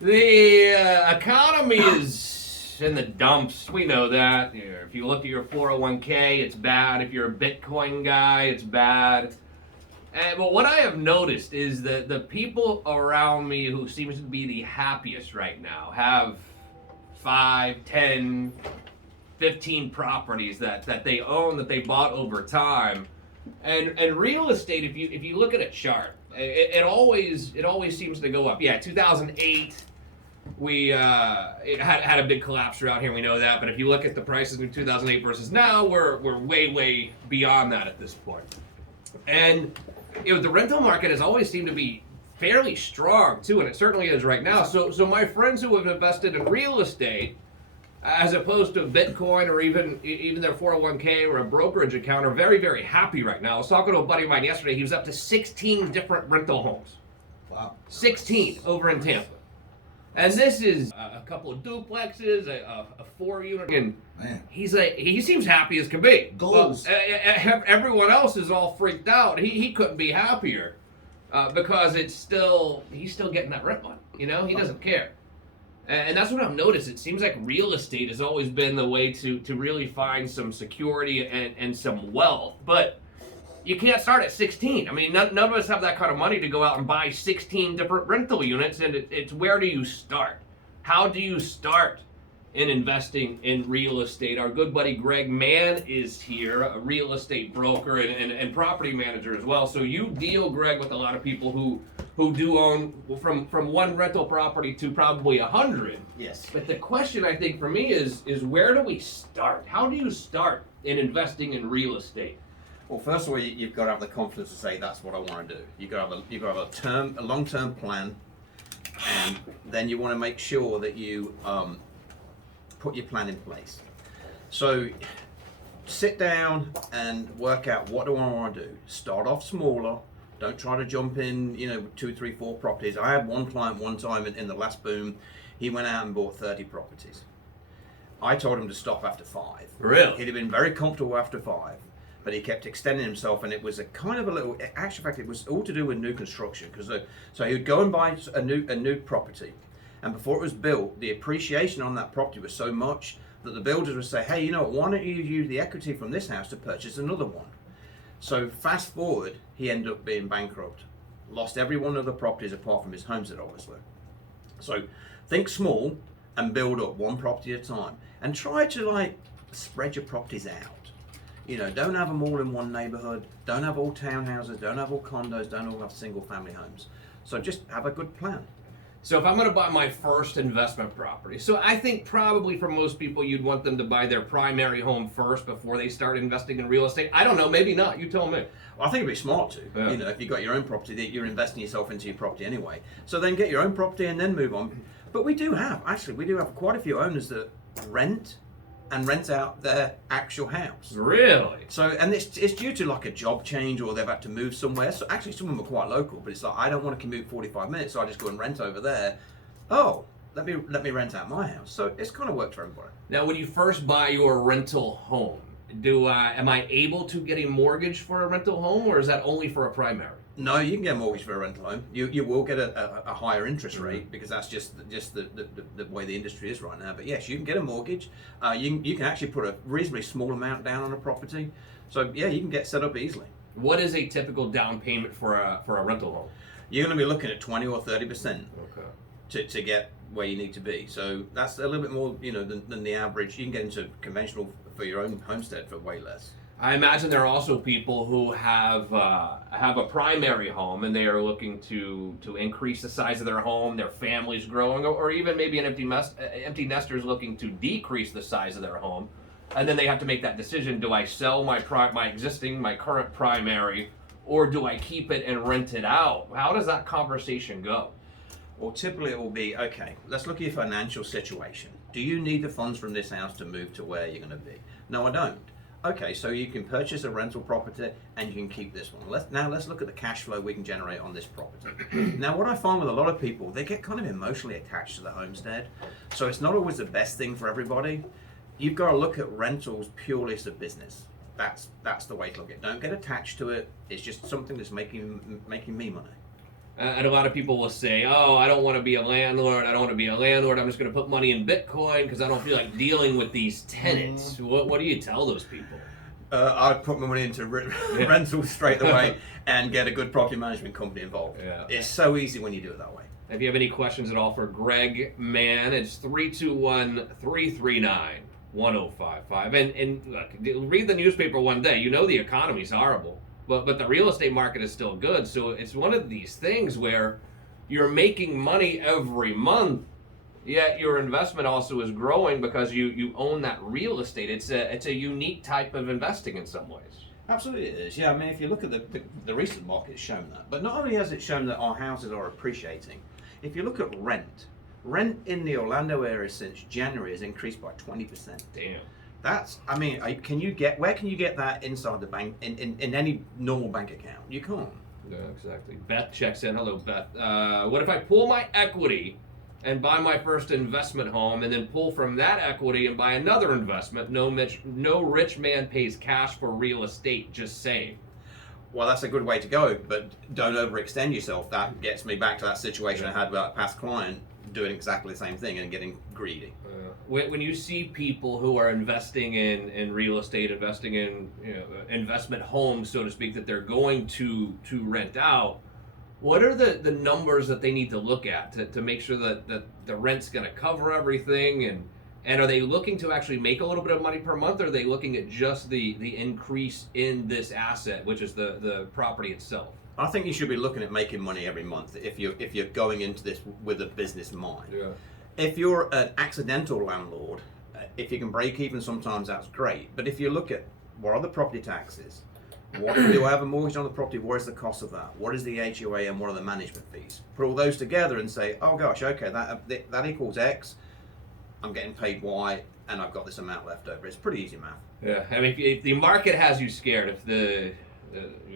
The economy is in the dumps. We know that. If you look at your 401k, it's bad. If you're a Bitcoin guy, it's bad. But what I have noticed is that the people around me who seems to be the happiest right now have 5, 10, 15 properties that they own, that they bought over time. And real estate, if you look at a chart, it always seems to go up. Yeah, 2008, we it had a big collapse around here. We know that. But if you look at the prices in 2008 versus now, we're way beyond that at this point. And the rental market has always seemed to be fairly strong too, and it certainly is right now. So my friends who have invested in real estate, as opposed to Bitcoin or even their 401k or a brokerage account, are very happy right now. I was talking to a buddy of mine yesterday. He was up to 16 different rental homes. Wow. 16 over in Tampa. And this is a couple of duplexes, a 4-unit, and Man. he seems happy as can be. Goals. Everyone else is all freaked out. He couldn't be happier because he's still getting that rent money. He doesn't care. And that's what I've noticed. It seems like real estate has always been the way to really find some security and some wealth. But you can't start at 16. I mean, none of us have that kind of money to go out and buy 16 different rental units. And it's where do you start? How do you start in investing in real estate? Our good buddy Greg Mann is here, a real estate broker and property manager as well. So you deal, Greg, with a lot of people who do own from one rental property to probably 100. Yes. But the question I think for me is where do we start? How do you start in investing in real estate? Well, first of all, you've got to have the confidence to say that's what I want to do. You've got to have a long-term plan, and then you want to make sure that you put your plan in place. So sit down and work out what do I want to do. Start off smaller. Don't try to jump in, 2, 3, 4 properties. I had one client one time in the last boom. He went out and bought 30 properties. I told him to stop after 5. Really? He'd have been very comfortable after 5. But he kept extending himself, and it was a kind of a little. Actually, in fact, it was all to do with new construction. Because so he would go and buy a new property, and before it was built, the appreciation on that property was so much that the builders would say, "Hey, why don't you use the equity from this house to purchase another one?" So fast forward, he ended up being bankrupt, lost every one of the properties apart from his homestead, obviously. So think small and build up one property at a time, and try to spread your properties out. Don't have them all in one neighborhood. Don't have all townhouses. Don't have all condos. Don't all have single family homes. So just have a good plan. So if I'm going to buy my first investment property, so I think probably for most people you'd want them to buy their primary home first before they start investing in real estate. I don't know, maybe not. You tell me. Well, I think it'd be smart to. Yeah. If you've got your own property, that you're investing yourself into your property anyway. So then get your own property and then move on. But we do have quite a few owners that rent out their actual house. Really? So, and it's due to a job change, or they've had to move somewhere. So actually some of them are quite local, but it's I don't want to commute 45 minutes, so I just go and rent over there. Oh, let me rent out my house. So it's kind of worked for everybody. Now, when you first buy your rental home, am I able to get a mortgage for a rental home, or is that only for a primary? No, you can get a mortgage for a rental home. You will get a higher interest rate because that's just the way the industry is right now. But yes, you can get a mortgage. You can actually put a reasonably small amount down on a property. So yeah, you can get set up easily. What is a typical down payment for a rental home? You're going to be looking at 20 or 30% Okay. to get where you need to be. So that's a little bit more than the average. You can get into conventional for your own homestead for way less. I imagine there are also people who have a primary home and they are looking to increase the size of their home, their family's growing, or even maybe an empty nester is looking to decrease the size of their home, and then they have to make that decision: do I sell my current primary, or do I keep it and rent it out? How does that conversation go? Well, typically it will be, okay, let's look at your financial situation. Do you need the funds from this house to move to where you're going to be? No, I don't. Okay, so you can purchase a rental property and you can keep this one. Let's look at the cash flow we can generate on this property. Now, what I find with a lot of people, they get kind of emotionally attached to the homestead, so it's not always the best thing for everybody. You've got to look at rentals purely as a business. That's the way to look at it. Don't get attached to it. It's just something that's making me money. And a lot of people will say, "Oh, I don't want to be a landlord. I don't want to be a landlord. I'm just going to put money in Bitcoin because I don't feel like dealing with these tenants." What do you tell those people? I'd put my money into rentals straight away and get a good property management company involved. Yeah. It's so easy when you do it that way. If you have any questions at all for Greg Mann, it's 321-339-1055. And look, read the newspaper one day. You know the economy's horrible, but the real estate market is still good. So it's one of these things where you're making money every month, yet your investment also is growing because you own that real estate. It's a unique type of investing in some ways. Absolutely it is. Yeah, I mean, if you look at the recent market, it's shown that. But not only has it shown that our houses are appreciating, if you look at rent in the Orlando area since January has increased by 20%. Damn. That's, I mean, where can you get that inside the bank, in any normal bank account? You can't. Yeah, exactly. Beth checks in. Hello, Beth. What if I pull my equity and buy my first investment home and then pull from that equity and buy another investment? No rich man pays cash for real estate, just saying. Well, that's a good way to go, but don't overextend yourself. That gets me back to that situation I had with a past client doing exactly the same thing and getting greedy. When you see people who are investing in real estate, investing in investment homes, so to speak, that they're going to rent out, what are the numbers that they need to look at to make sure that the rent's going to cover everything? And are they looking to actually make a little bit of money per month, or are they looking at just the increase in this asset, which is the property itself? I think you should be looking at making money every month if you're going into this with a business mind. Yeah. If you're an accidental landlord, if you can break even, sometimes that's great. But if you look at what are the property taxes, do I have a mortgage on the property? What is the cost of that? What is the HOA and what are the management fees? Put all those together and say, oh gosh, okay, that equals X. I'm getting paid Y, and I've got this amount left over. It's pretty easy math. Yeah, I mean, if the market has you scared, if the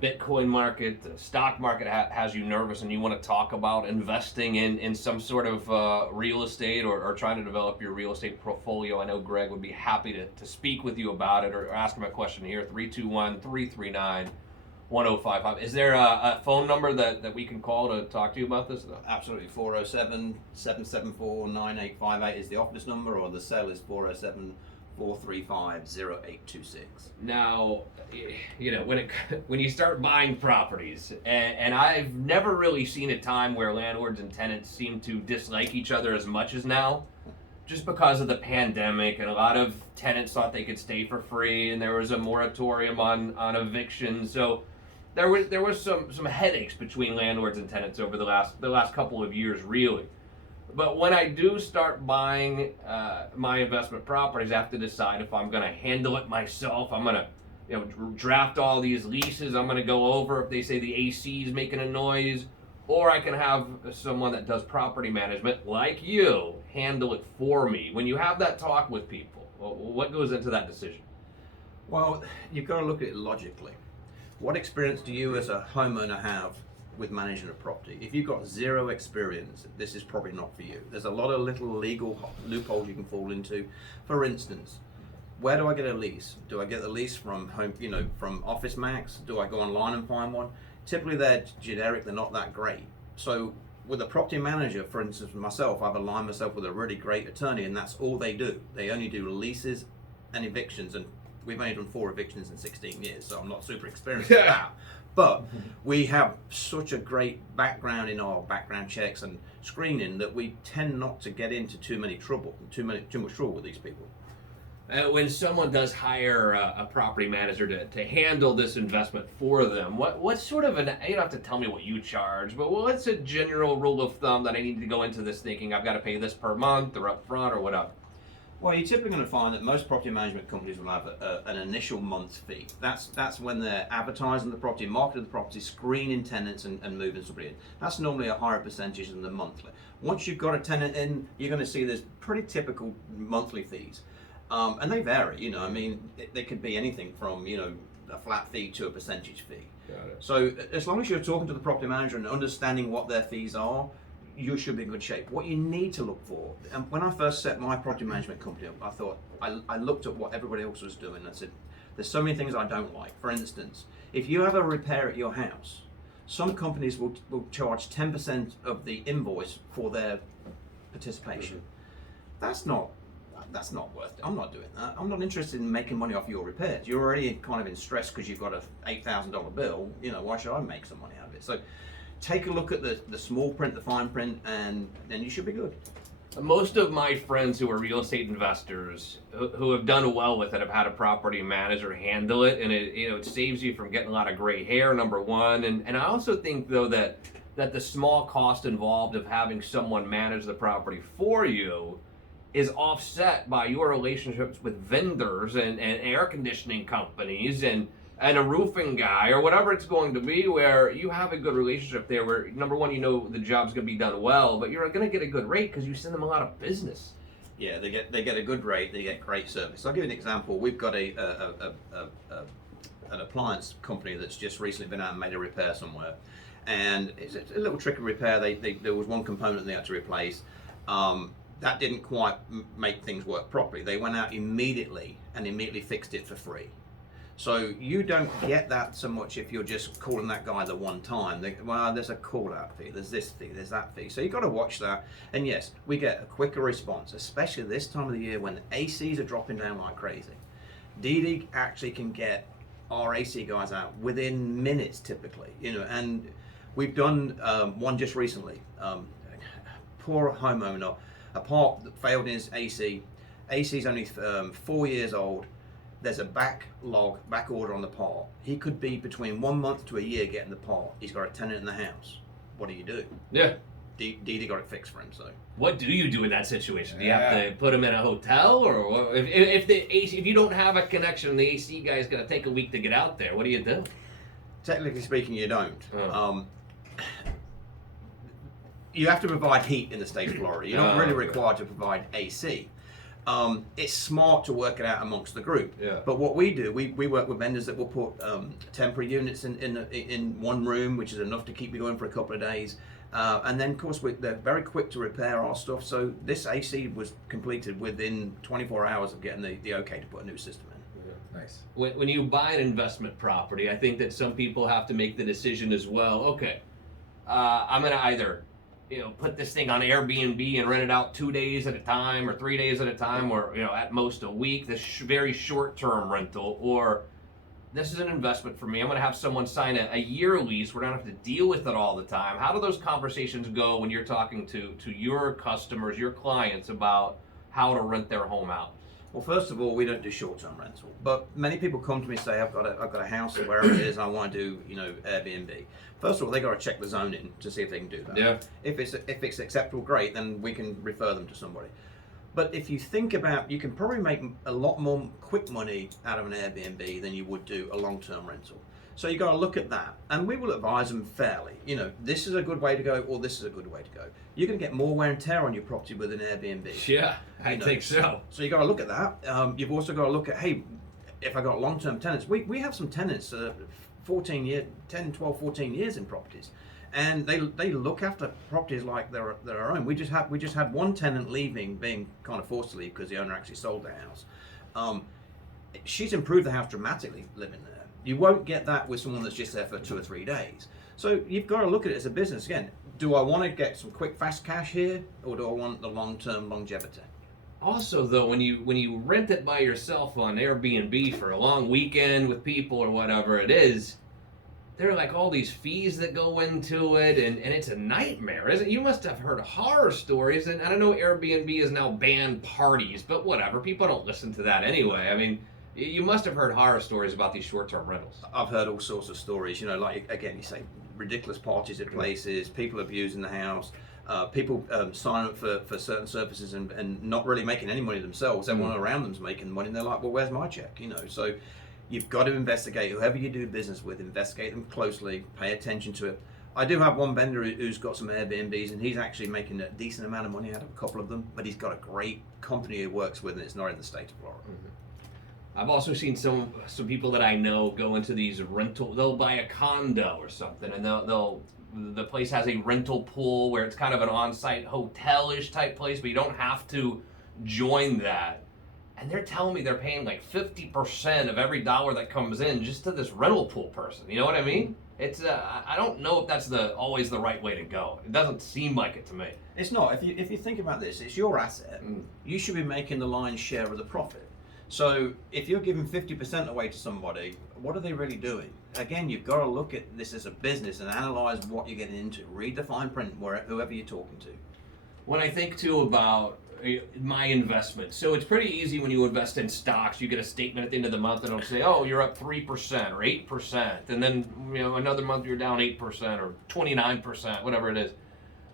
Bitcoin market, the stock market has you nervous, and you want to talk about investing in some sort of real estate or trying to develop your real estate portfolio, I know Greg would be happy to speak with you about it or ask him a question here, 321-339-1055. Is there a phone number that we can call to talk to you about this? Absolutely. 407-774-9858 is the office number, or the cell is 407-435-0826. Now, when you start buying properties, and I've never really seen a time where landlords and tenants seem to dislike each other as much as now, just because of the pandemic, and a lot of tenants thought they could stay for free, and there was a moratorium on evictions. So there was some headaches between landlords and tenants over the last couple of years, really. But when I do start buying my investment properties, I have to decide if I'm going to handle it myself. I'm going to draft all these leases. I'm going to go over if they say the AC is making a noise, or I can have someone that does property management like you handle it for me. When you have that talk with people, what goes into that decision? Well, you've got to look at it logically. What experience do you as a homeowner have with managing a property? If you've got zero experience, this is probably not for you. There's a lot of little legal loopholes you can fall into. For instance, where do I get a lease? Do I get the lease from from Office Max? Do I go online and find one? Typically they're generic, they're not that great. So with a property manager, for instance, myself, I've aligned myself with a really great attorney, and that's all they do. They only do leases and evictions, and we've only done 4 evictions in 16 years, so I'm not super experienced at that. But we have such a great background in our background checks and screening that we tend not to get into too much trouble with these people. When someone does hire a property manager to handle this investment for them, what's sort of you don't have to tell me what you charge, but what's a general rule of thumb that I need to go into this thinking I've got to pay this per month or up front or whatever? Well, you're typically going to find that most property management companies will have an initial month's fee. That's when they're advertising the property, marketing the property, screening tenants and moving somebody in. That's normally a higher percentage than the monthly. Once you've got a tenant in, you're going to see there's pretty typical monthly fees. And they vary, I mean, they could be anything from, a flat fee to a percentage fee. Got it. So as long as you're talking to the property manager and understanding what their fees are, you should be in good shape. What you need to look for, and when I first set my property management company up, I thought, I looked at what everybody else was doing. I said, There's so many things I don't like. For instance, if you have a repair at your house, some companies will charge 10% of the invoice for their participation. That's not worth it. I'm not doing that. I'm not interested in making money off your repairs. You're already kind of in stress because you've got a $8,000 bill. You know, why should I make some money out of it? So take a look at the small print, the fine print, and then you should be good. Most of my friends who are real estate investors who have done well with it have had a property manager handle it, and it saves you from getting a lot of gray hair, number one. And I also think though that the small cost involved of having someone manage the property for you is offset by your relationships with vendors and air conditioning companies and a roofing guy or whatever it's going to be, where you have a good relationship there where, number one, you know the job's going to be done well, but you're going to get a good rate because you send them a lot of business. Yeah, they get a good rate, they get great service. I'll give you an example. We've got an appliance company that's just recently been out and made a repair somewhere, and it's a little tricky repair. There was one component they had to replace. That didn't quite make things work properly. They went out immediately and immediately fixed it for free. So you don't get that so much if you're just calling that guy the one time. There's a call out fee, there's this fee, there's that fee. So you've got to watch that. And yes, we get a quicker response, especially this time of the year when the ACs are dropping down like crazy. Dee actually can get our AC guys out within minutes typically, and we've done one just recently. Poor homeowner, a part that failed in his AC. AC's only 4 years old. There's a back order on the part. He could be between 1 month to a year getting the part. He's got a tenant in the house. What do you do? Yeah. Dee got it fixed for him. So what do you do in that situation? Do you have to put him in a hotel, or if the AC, if you don't have a connection, the AC guy is going to take a week to get out there? What do you do? Technically speaking, you don't. You have to provide heat in the state of Florida. You're not really required to provide AC. It's smart to work it out amongst the group. Yeah. But what we do, we work with vendors that will put temporary units in one room, which is enough to keep you going for a couple of days. And then, of course, they're very quick to repair our stuff. So this AC was completed within 24 hours of getting the okay to put a new system in. Yeah. Nice. When you buy an investment property, I think that some people have to make the decision as well. Okay, I'm going to either put this thing on Airbnb and rent it out 2 days at a time or 3 days at a time, or at most a week, this very short-term rental, or this is an investment for me. I'm going to have someone sign a year lease where I don't have to deal with it all the time. How do those conversations go when you're talking to your customers, your clients, about how to rent their home out? Well, first of all, we don't do short-term rental, but many people come to me and say, I've got a house or wherever it is, and I want to do Airbnb. First of all, they got to check the zoning to see if they can do that. Yeah. If it's acceptable, great, then we can refer them to somebody. But if you think about, you can probably make a lot more quick money out of an Airbnb than you would do a long-term rental. So you got to look at that, and we will advise them fairly. This is a good way to go, or this is a good way to go. You're going to get more wear and tear on your property with an Airbnb. Yeah, I think so. So you got to look at that. You've also got to look at, hey, if I got long-term tenants, we have some tenants 10, 12, 14 years in properties, and they look after properties like they're our own. We just had one tenant leaving, being kind of forced to leave because the owner actually sold the house. She's improved the house dramatically living there. You won't get that with someone that's just there for 2 or 3 days. So you've got to look at it as a business. Again, do I want to get some quick, fast cash here, or do I want the long-term longevity? Also, though, when you rent it by yourself on Airbnb for a long weekend with people or whatever it is, there are like all these fees that go into it, and it's a nightmare, isn't it? You must have heard horror stories, and I don't know, Airbnb has now banned parties, but whatever, people don't listen to that anyway. I mean, you must have heard horror stories about these short-term rentals. I've heard all sorts of stories, like, again, you say ridiculous parties at places, people abusing the house, people sign up for certain services and not really making any money themselves. Everyone around them's making money, and they're like, well, where's my check? So you've got to investigate whoever you do business with, investigate them closely, pay attention to it. I do have one vendor who's got some Airbnbs, and he's actually making a decent amount of money out of a couple of them, but he's got a great company he works with, and it's not in the state of Florida. Mm-hmm. I've also seen some people that I know go into these they'll buy a condo or something, and the place has a rental pool where it's kind of an on-site hotel-ish type place, but you don't have to join that. and they're telling me they're paying like 50% of every dollar that comes in just to this rental pool person. You know what I mean? It's I don't know if that's always the right way to go. It doesn't seem like it to me. It's not. If you think about this, it's your asset. You should be making the lion's share of the profit. So if you're giving 50% away to somebody, what are they really doing? Again, you've got to look at this as a business and analyze what you're getting into. Read the fine print, whoever you're talking to. When I think too about my investment, so it's pretty easy when you invest in stocks. You get a statement at the end of the month and it'll say, "Oh, you're up 3% or 8%," and then another month you're down 8% or 29%, whatever it is.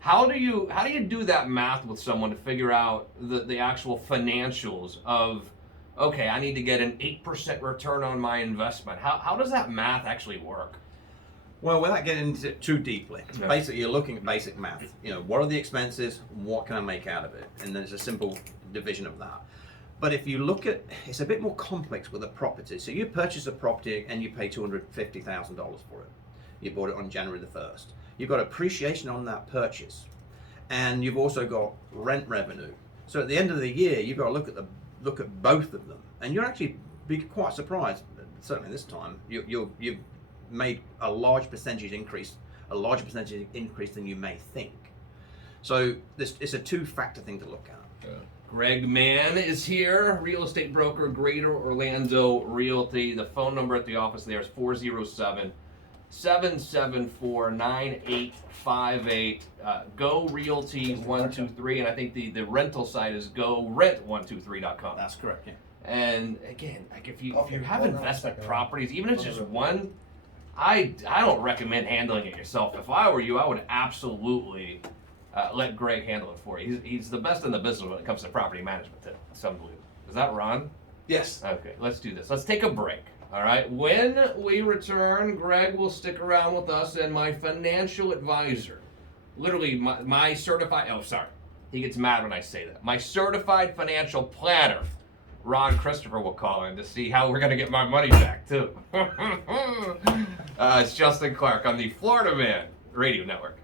How do you do that math with someone to figure out the actual financials of, okay, I need to get an 8% return on my investment? How does that math actually work? Well, without getting into it too deeply, basically you're looking at basic math. What are the expenses? What can I make out of it? And there's a simple division of that. But if you look at, it's a bit more complex with a property. So you purchase a property and you pay $250,000 for it. You bought it on January the 1st. You've got appreciation on that purchase, and you've also got rent revenue. So at the end of the year, you've got to look at both of them, and you're actually be quite surprised. Certainly this time, you've made a larger percentage increase than you may think. So it's a two-factor thing to look at. Greg Mann is here, real estate broker, Greater Orlando Realty. The phone number at the office there is 407-774-9858. Go Realty 123, and I think the rental site is GoRent123.com. That's correct. Yeah. And again, like if you have investment properties, even if it's just one, I don't recommend handling it yourself. If I were you, I would absolutely let Greg handle it for you. He's the best in the business when it comes to property management, too. It's unbelievable. Is that Ron? Yes. Okay, let's do this. Let's take a break. All right. When we return, Greg will stick around with us, and my financial advisor, literally my certified. Oh, sorry. He gets mad when I say that. My certified financial planner, Ron Christopher, will call in to see how we're going to get my money back, too. It's Justin Clark on the Florida Man Radio Network.